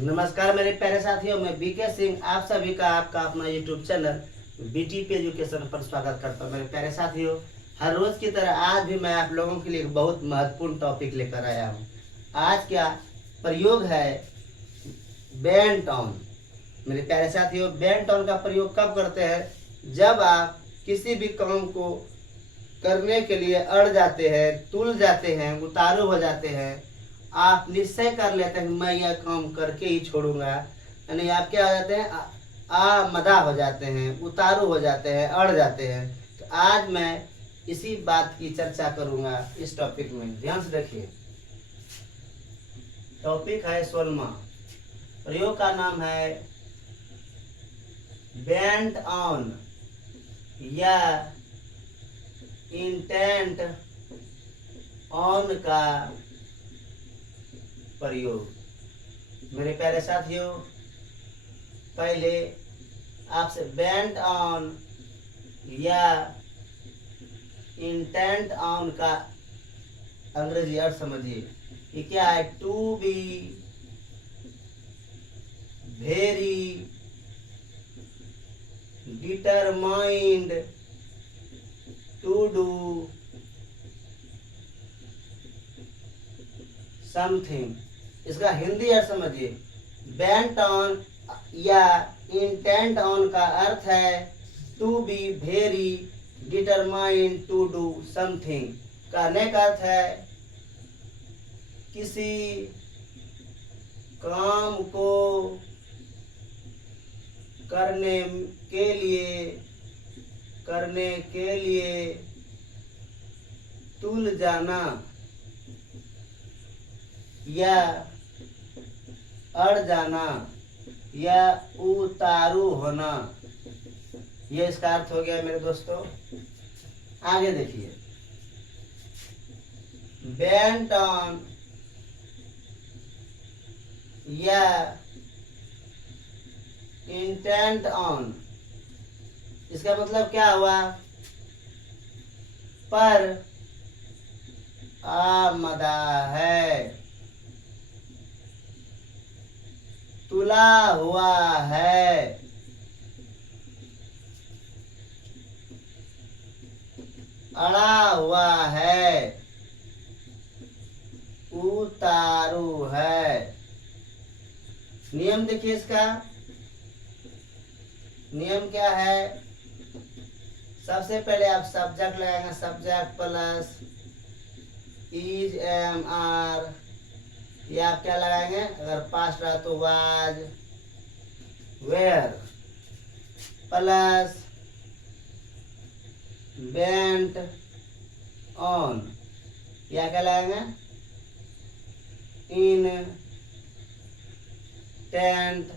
नमस्कार मेरे प्यारे साथियों, मैं बीके सिंह आप सभी का आपका अपना यूट्यूब चैनल बीटीपी एजुकेशन पर स्वागत करता हूँ। मेरे प्यारे साथियों, हर रोज की तरह आज भी मैं आप लोगों के लिए एक बहुत महत्वपूर्ण टॉपिक लेकर आया हूँ। आज क्या प्रयोग है, बैंड टोन। मेरे प्यारे साथियों, बैंड टोन का प्रयोग कब करते हैं? जब आप किसी भी काम को करने के लिए अड़ जाते हैं, तुल जाते हैं, उतारू हो जाते हैं, आप निश्चय कर लेते हैं मैं यह काम करके ही छोड़ूंगा, यानी आप क्या हो जाते हैं, मदा हो जाते हैं, उतारू हो जाते हैं, अड़ जाते हैं। तो आज मैं इसी बात की चर्चा करूंगा इस टॉपिक में। ध्यान से देखिए, टॉपिक है 16। प्रयोग का नाम है बैंड ऑन या इंटेंट ऑन का प्रयोग। मेरे प्यारे साथियों, पहले आपसे बैंड ऑन या इंटेंट ऑन का अंग्रेजी अर्थ समझिए। ये क्या है? To be very determined to do something. इसका हिंदी अर्थ समझिए। बैंड ऑन या इंटेंट ऑन का अर्थ है to be very determined to do something. कहने का अर्थ है किसी काम को करने के लिए तुल जाना या अड़ जाना या उतारू होना, ये इसका अर्थ हो गया मेरे दोस्तों। आगे देखिए, बैंड ऑन या इंटेंट ऑन, इसका मतलब क्या हुआ? पर आमदा है, तुला हुआ है, अड़ा हुआ है, उतारू है। नियम देखिए इसका। नियम क्या है? सबसे पहले आप सब्जेक्ट लगाएंगे, subject plus is am are, ये आप क्या लगाएंगे? अगर पास्ट रहा तो was were plus bent on, या क्या लगाएंगे? Intent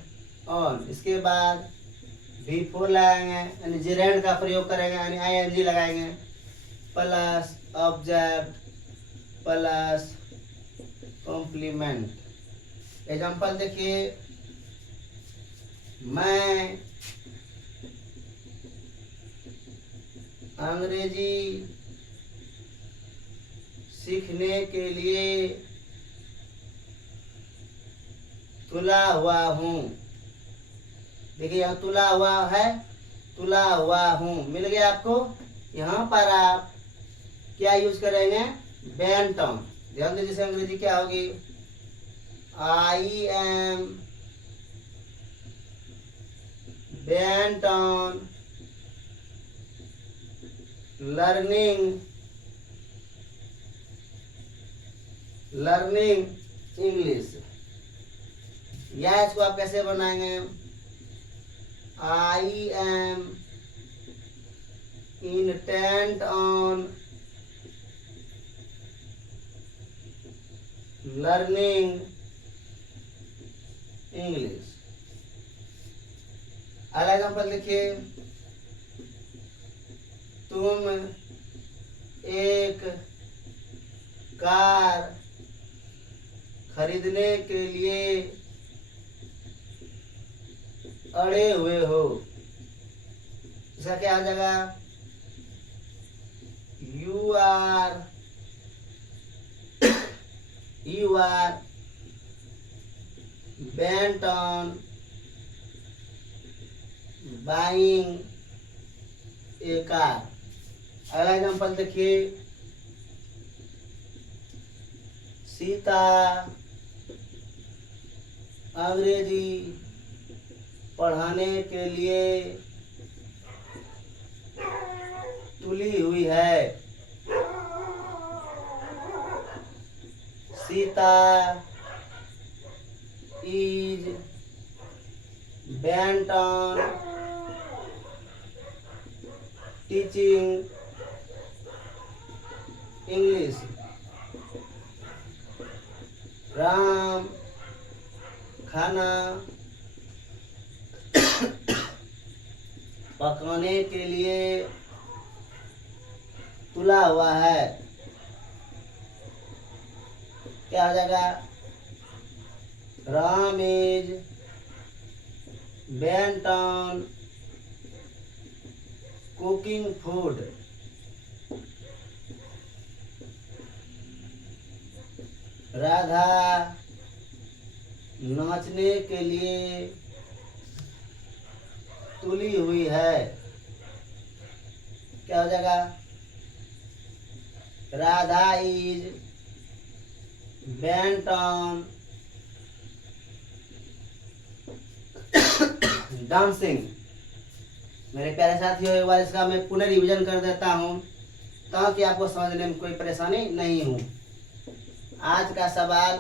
on. इसके बाद V4 लगाएंगे, यानी जेरेंड का प्रयोग करेंगे, यानी ING लगाएंगे, plus object plus complement. Example देखिए, मैं अंग्रेजी सीखने के लिए तुला हुआ हूँ। देखिए यहाँ तुला हुआ है, तुला हुआ हूँ मिल गया आपको। यहाँ पर आप क्या यूज करेंगे? Band on. ध्यान दीजिए, जैसे अंग्रेजी क्या होगी? I am bent on learning English। या इसको आप कैसे बनाएंगे? I am intent on learning English. अगला एग्जाम्पल देखिए, तुम एक कार खरीदने के लिए अड़े हुए हो। इसका क्या हो जाएगा? You are bent on buying a car. अगला एग्जाम्पल देखिए, सीता अंग्रेजी पढ़ाने के लिए तुली हुई है। Sita is bent on teaching English. Ram खाना पकाने के लिए तुला हुआ है। क्या हो जाएगा? Ram is bent on cooking food. Radha नाचने के लिए तुली हुई है। क्या हो जाएगा? Radha is bent on dancing. मेरे प्यारे साथियों, एक बार इसका मैं पुनः रिवीजन कर देता हूँ ताकि आपको समझने में कोई परेशानी नहीं हो। आज का सवाल,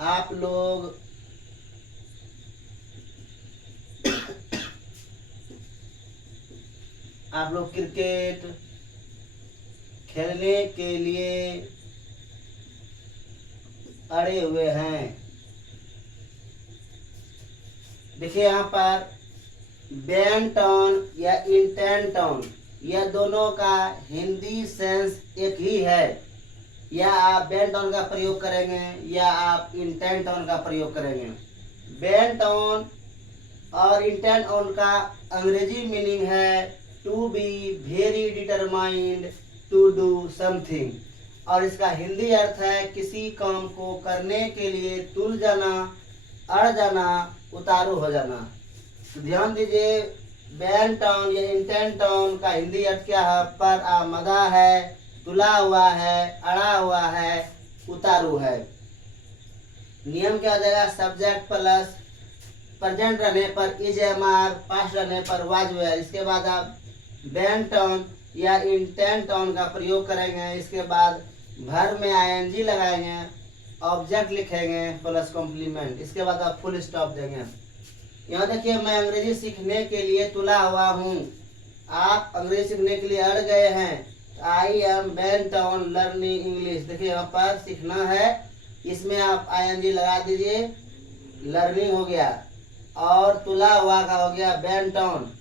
आप लोग क्रिकेट खेलने के लिए अड़े हुए हैं। देखिए यहाँ पर बेंट ऑन या इंटेंट ऑन, यह दोनों का हिंदी सेंस एक ही है। या आप बेंट ऑन का प्रयोग करेंगे या आप इंटेंट ऑन का प्रयोग करेंगे। बेंट ऑन और इंटेंट ऑन का अंग्रेजी मीनिंग है to be very determined to do something, और इसका हिंदी अर्थ है किसी काम को करने के लिए तुल जाना, अड़ जाना, उतारू हो जाना। तो ध्यान दीजिए, बेंट ऑन या इंटेंट ऑन का हिंदी अर्थ क्या है? पर आमदा है, तुला हुआ है, अड़ा हुआ है, उतारू है। नियम क्या हो जाएगा? सब्जेक्ट प्लस प्रेजेंट रहने पर इज एम आर, पास्ट रहने पर वाज वेयर। इसके बाद आप बेंट ऑन या इंटेंट ऑन का प्रयोग करेंगे। इसके बाद वर्ब में आईएनजी लगाएंगे, ऑब्जेक्ट लिखेंगे प्लस कॉम्प्लीमेंट। इसके बाद आप फुल स्टॉप देंगे। यहाँ देखिए, मैं अंग्रेजी सीखने के लिए तुला हुआ हूँ। आप अंग्रेजी सीखने के लिए अड़ गए हैं। I am bent on learning English. देखिए यहाँ पर सीखना है, इसमें आप आईएनजी लगा दीजिए, लर्निंग हो गया। और तुला हुआ का हो गया बेंट ऑन,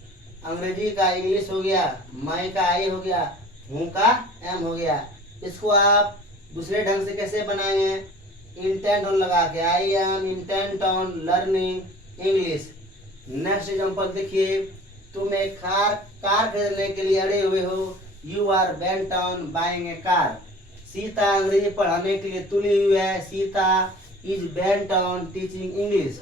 अंग्रेजी का इंग्लिश हो गया, मैं का आई हो गया, हूँ का एम हो गया। इसको आप दूसरे ढंग से कैसे बनाएंगे? इंटेंट ऑन लगा के, I am intent on learning English. Next example देखिए, तुम एक कार खरीदने के लिए अड़े हुए हो। You are bent on buying a car. Sita Angrezi पढ़ाने के लिए तुली हुई है। Sita is bent on teaching English.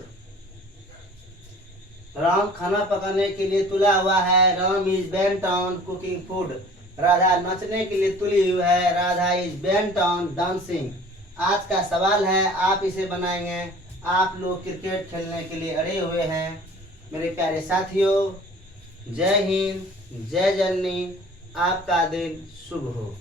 Ram खाना पकाने के लिए तुला हुआ है। Ram is bent on cooking food. Radha नाचने के लिए तुली हुई है। Radha is bent on dancing. आज का सवाल है, आप इसे बनाएंगे। आप लोग क्रिकेट खेलने के लिए अड़े हुए हैं। मेरे प्यारे साथियों, जय हिंद, जय जननी। आपका दिन शुभ हो।